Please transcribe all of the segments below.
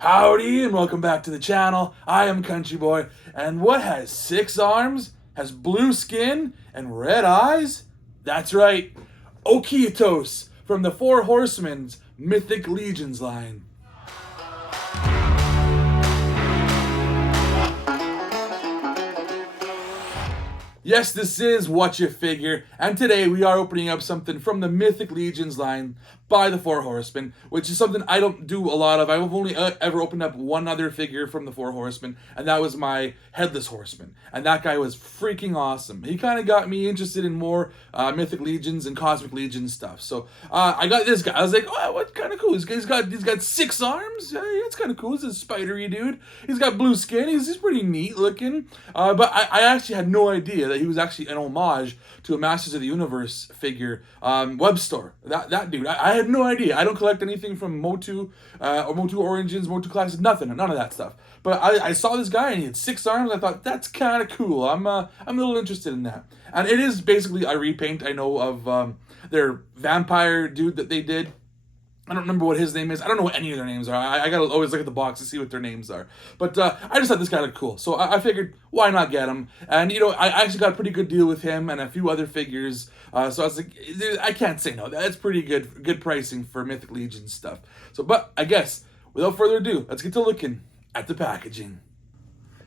Howdy and welcome back to the channel. I am Country Boy, and what has 6 arms, has blue skin, and red eyes? That's right, Okeaetos from the Four Horsemen's Mythic Legions line. Yes, this is Whatcha Figure, and today we are opening up something from the Mythic Legions line by the Four Horsemen, which is something I don't do a lot of. I've only ever opened up one other figure from the Four Horsemen, and that was my Headless Horseman. And that guy was freaking awesome. He kind of got me interested in more Mythic Legions and Cosmic Legion stuff. So I got this guy. I was like, oh, what kind of cool? He's got 6 arms. Yeah, it's kind of cool. He's a spidery dude. He's got blue skin. He's pretty neat looking. But I actually had no idea that he was actually an homage to a Masters of the Universe figure web store. That dude, I had no idea. I don't collect anything from Motu or Motu Origins, Motu Classics, nothing, none of that stuff. But I saw this guy and he had 6 arms. I thought that's kind of cool. I'm a little interested in that. And it is basically a repaint, I know, of their vampire dude that they did. I don't remember what his name is. I don't know what any of their names are. I gotta always look at the box to see what their names are. But I just thought this guy looked cool. So I figured, why not get him? And, you know, I actually got a pretty good deal with him and a few other figures. So I was like, I can't say no. That's pretty good pricing for Mythic Legion stuff. So, but I guess, without further ado, let's get to looking at the packaging.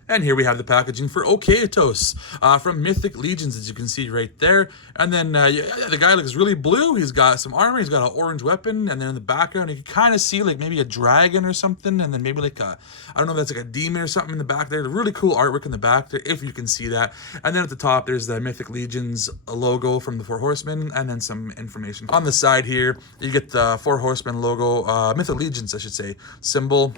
And here we have the packaging for Okeaetos from Mythic Legions, as you can see right there. And then the guy looks really blue. He's got some armor. He's got an orange weapon. And then in the background, you can kind of see like maybe a dragon or something. And then maybe like I don't know if that's like a demon or something in the back there. Really cool artwork in the back there, if you can see that. And then at the top, there's the Mythic Legions logo from the Four Horsemen. And then some information. On the side here, you get the Four Horsemen logo, Mythic Legions, I should say, symbol.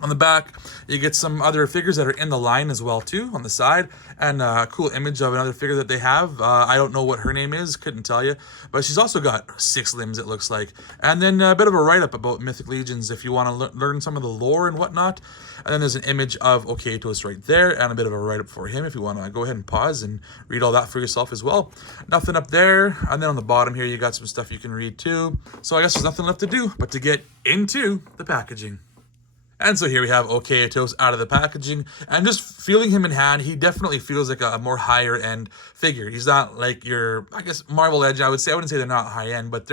On the back, you get some other figures that are in the line as well, too, on the side. And a cool image of another figure that they have. I don't know what her name is, couldn't tell you. But she's also got 6 limbs, it looks like. And then a bit of a write-up about Mythic Legions if you want to learn some of the lore and whatnot. And then there's an image of Okeaetos right there, and a bit of a write-up for him if you want to go ahead and pause and read all that for yourself as well. Nothing up there. And then on the bottom here, you got some stuff you can read, too. So I guess there's nothing left to do but to get into the packaging. And so here we have Okeaetos out of the packaging, and just feeling him in hand, he definitely feels like a more higher end figure. He's not like your, I guess, Marvel Legend. I wouldn't say they're not high end, but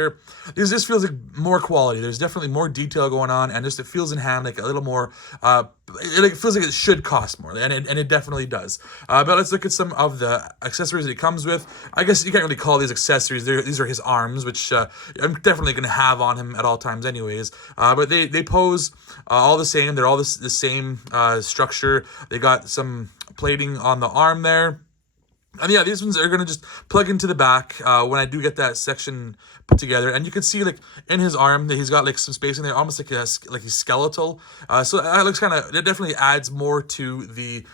this feels like more quality. There's definitely more detail going on, and just it feels in hand like a little more, it feels like it should cost more, and it definitely does. But let's look at some of the accessories that it comes with. I guess you can't really call these accessories. These are his arms, which I'm definitely going to have on him at all times anyways. But they pose all the same. They're all the same structure. They got some plating on the arm there. And yeah, these ones are going to just plug into the back when I do get that section put together. And you can see like in his arm that he's got like some space in there, almost like he's skeletal. So that looks it definitely adds more to the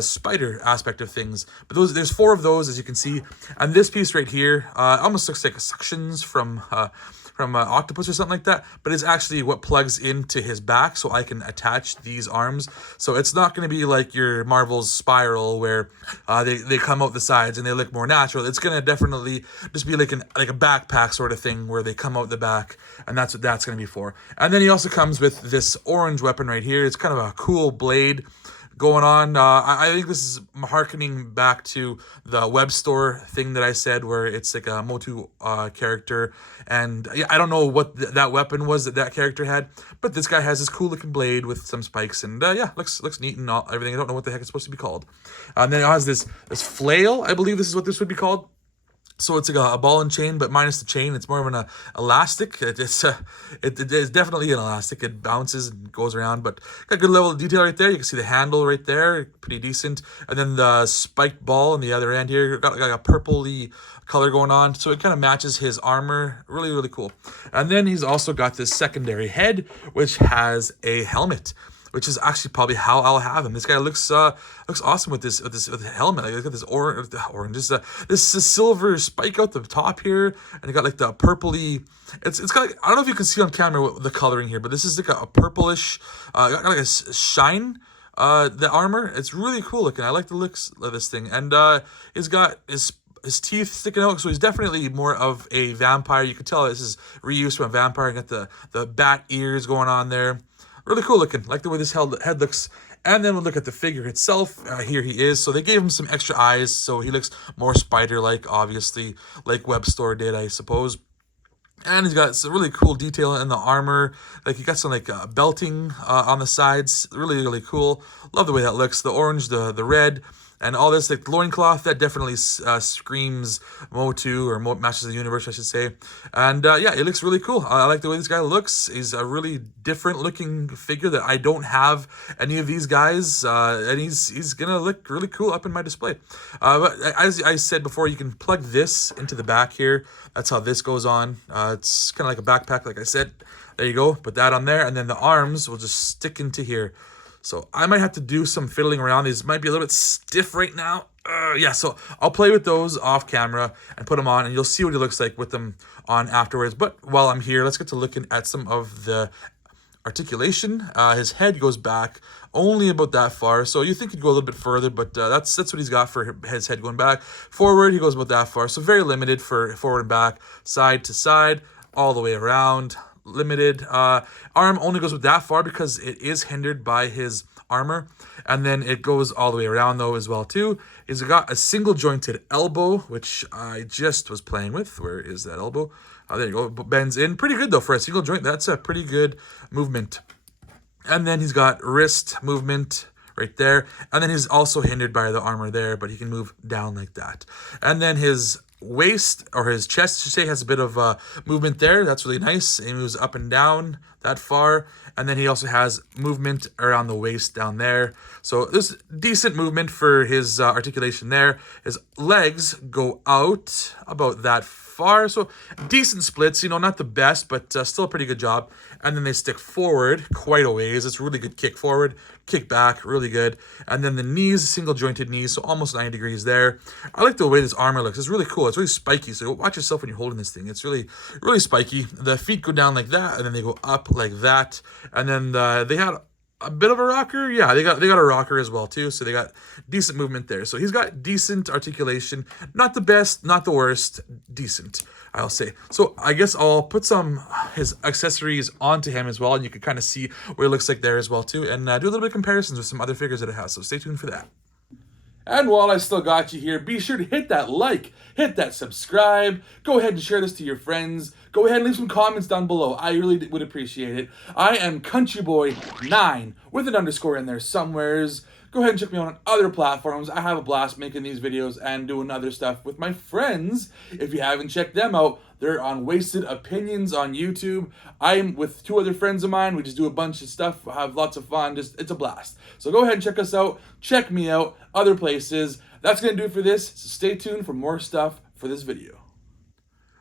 spider aspect of things. But there's 4 of those, as you can see. And this piece right here almost looks like suctions from octopus or something like that, but it's actually what plugs into his back, so I can attach these arms. So it's not going to be like your Marvel's Spiral where they come out the sides and they look more natural. It's going to definitely just be like a backpack sort of thing where they come out the back, and that's what that's going to be for. And then he also comes with this orange weapon right here. It's kind of a cool blade going on. I think this is harkening back to the web store thing that I said, where it's like a Motu character, and yeah, I don't know what that weapon was that character had, but this guy has this cool looking blade with some spikes, and yeah, looks neat and everything. I don't know what the heck it's supposed to be called. And then it has this flail. I believe this is what this would be called. So it's like a ball and chain, but minus the chain. It's more of an elastic. It is definitely an elastic. It bounces and goes around, but got good level of detail right there. You can see the handle right there, pretty decent. And then the spiked ball on the other end here, got a purpley color going on, so it kind of matches his armor. Really, really cool. And then he's also got this secondary head, which has a helmet, which is actually probably how I'll have him. This guy looks awesome with this helmet. Like, look at this orange, this silver spike out the top here, and you got like the purpley. It's got like, I don't know if you can see on camera what the coloring here, but this is like a purplish, got like a shine. The armor, it's really cool looking. I like the looks of this thing, and he's got his teeth sticking out, so he's definitely more of a vampire. You can tell this is reused from a vampire. Got the bat ears going on there. really cool looking. Like the way this head looks. And then we'll look at the figure itself. Here he is. So they gave him some extra eyes, so he looks more spider-like, obviously, like Web Store did, I suppose. And he's got some really cool detail in the armor. Like, he got some, like, belting on the sides. Really, really cool. Love the way that looks. The orange, the red, and all this, like, loincloth, that definitely screams Motu, or Masters of the Universe, I should say. And, yeah, it looks really cool. I like the way this guy looks. He's a really different-looking figure that I don't have any of these guys, and he's going to look really cool up in my display. But as I said before, you can plug this into the back here. That's how this goes on. It's kind of like a backpack, like I said. There you go. Put that on there, and then the arms will just stick into here. So I might have to do some fiddling around. These might be a little bit stiff right now. Yeah, so I'll play with those off camera and put them on, and you'll see what it looks like with them on afterwards. But while I'm here, let's get to looking at some of the articulation. His head goes back only about that far, so you think he'd go a little bit further, but that's what he's got for his head going back. Forward, he goes about that far, so very limited for forward and back, side to side, all the way around. Limited. Arm only goes with that far because it is hindered by his armor, and then it goes all the way around though as well too. He's got a single jointed elbow, which I just was playing with. Where is that elbow? There you go. Bends in pretty good though for a single joint. That's a pretty good movement. And then he's got wrist movement right there, and then he's also hindered by the armor there, but he can move down like that. And then his waist, or his chest, I should say, has a bit of movement there. That's really nice. He moves up and down that far, and then he also has movement around the waist down there. So there's decent movement for his articulation there. His legs go out about that far, so decent splits, not the best, but still a pretty good job. And then they stick forward quite a ways. It's a really good kick forward, kick back, really good. And then the knees, single jointed knees, so almost 90 degrees there. I like the way this armor looks. It's really cool. It's really spiky, so watch yourself when you're holding this thing. It's really, really spiky. The feet go down like that, and then they go up like that. And then they had a bit of a rocker. Yeah, they got a rocker as well too, so they got decent movement there. So he's got decent articulation. Not the best, not the worst, decent, I'll say. So I guess I'll put some his accessories onto him as well, and you can kind of see what it looks like there as well too, and do a little bit of comparisons with some other figures that it has. So stay tuned for that. And while I still got you here, be sure to hit that like, hit that subscribe, go ahead and share this to your friends, go ahead and leave some comments down below. I really would appreciate it. I am CountryBoy9 with an underscore in there somewheres. Go ahead and check me out on other platforms. I have a blast making these videos and doing other stuff with my friends. If you haven't checked them out, they're on Wasted Opinions on YouTube. I'm with two other friends of mine. We just do a bunch of stuff, have lots of fun. It's a blast. So go ahead and check us out. Check me out, other places. That's going to do it for this. So stay tuned for more stuff for this video.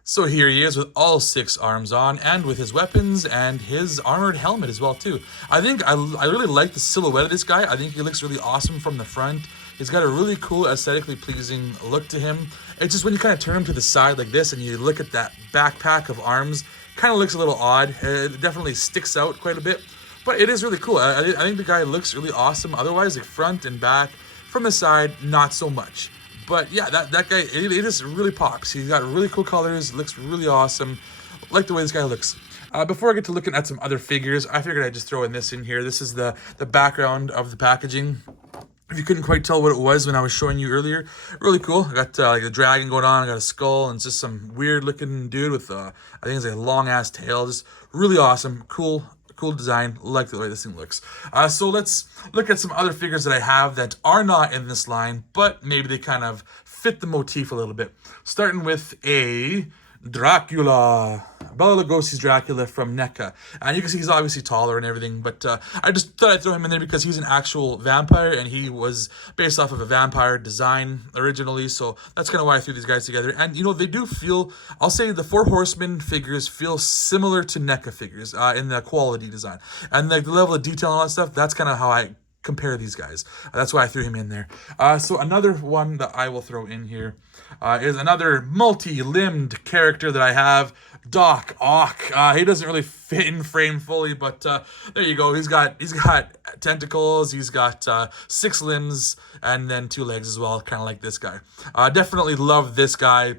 So here he is with all 6 arms on, and with his weapons and his armored helmet as well too. I think I really like the silhouette of this guy. I think he looks really awesome from the front. He's got a really cool, aesthetically pleasing look to him. It's just when you kind of turn him to the side like this and you look at that backpack of arms, kind of looks a little odd. It definitely sticks out quite a bit, but it is really cool. I think the guy looks really awesome. Otherwise, like front and back, from the side, not so much. But yeah, that guy, it just really pops. He's got really cool colors, looks really awesome. Like the way this guy looks. Before I get to looking at some other figures, I figured I'd just throw this in here. This is the background of the packaging. If you couldn't quite tell what it was when I was showing you earlier, really cool. I got like a dragon going on, I got a skull, and it's just some weird looking dude with, I think it's like a long ass tail. Just really awesome, cool design. Like the way this thing looks. So let's look at some other figures that I have that are not in this line, but maybe they kind of fit the motif a little bit. Starting with a Dracula. Bela Lugosi's Dracula from NECA. And you can see he's obviously taller and everything, but I just thought I'd throw him in there because he's an actual vampire, and he was based off of a vampire design originally, so that's kind of why I threw these guys together. And, they do feel, I'll say the 4 Horsemen figures feel similar to NECA figures in the quality design. And like the level of detail and all that stuff, that's kind of how I compare these guys. That's why I threw him in there. So another one that I will throw in here is another multi-limbed character that I have, Doc Ock. He doesn't really fit in frame fully, but there you go. He's got tentacles, he's got 6 limbs, and then 2 legs as well, kind of like this guy. Definitely love this guy.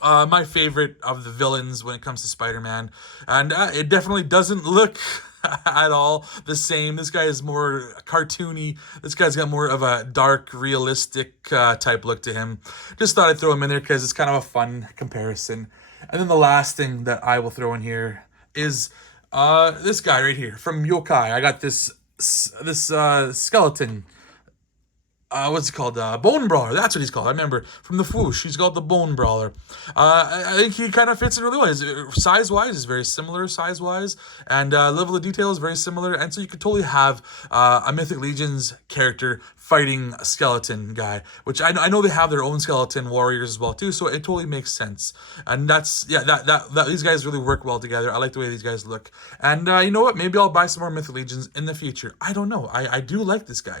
My favorite of the villains when it comes to Spider-Man. And it definitely doesn't look at all the same. This guy is more cartoony. This guy's got more of a dark, realistic type look to him. Just thought I'd throw him in there because it's kind of a fun comparison. And then the last thing that I will throw in here is this guy right here from Yokai. I got this skeleton. What's he called? Bone Brawler. That's what he's called. I remember from the Fwoosh. He's called the Bone Brawler. I think he kind of fits in really well. Size-wise, is very similar size-wise, and level of detail is very similar. And so you could totally have a Mythic Legions character fighting a skeleton guy, which I know they have their own skeleton warriors as well too. So it totally makes sense. And that's that these guys really work well together. I like the way these guys look. And you know what? Maybe I'll buy some more Mythic Legions in the future. I don't know. I do like this guy,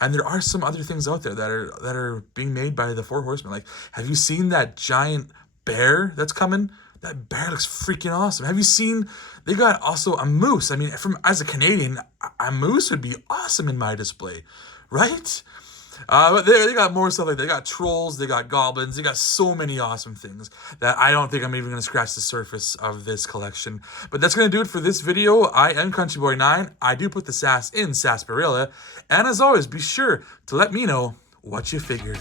and there are some other things out there that are being made by the Four Horsemen. Like, have you seen that giant bear that's coming? That bear looks freaking awesome. Have you seen? They got also a moose. I mean, as a Canadian, a moose would be awesome in my display, right? But they got more stuff like that. They got trolls, they got goblins, they got so many awesome things that I don't think I'm even going to scratch the surface of this collection. But that's going to do it for this video. I am CountryBoy9. I do put the sass in sarsaparilla. And as always, be sure to let me know what you figured.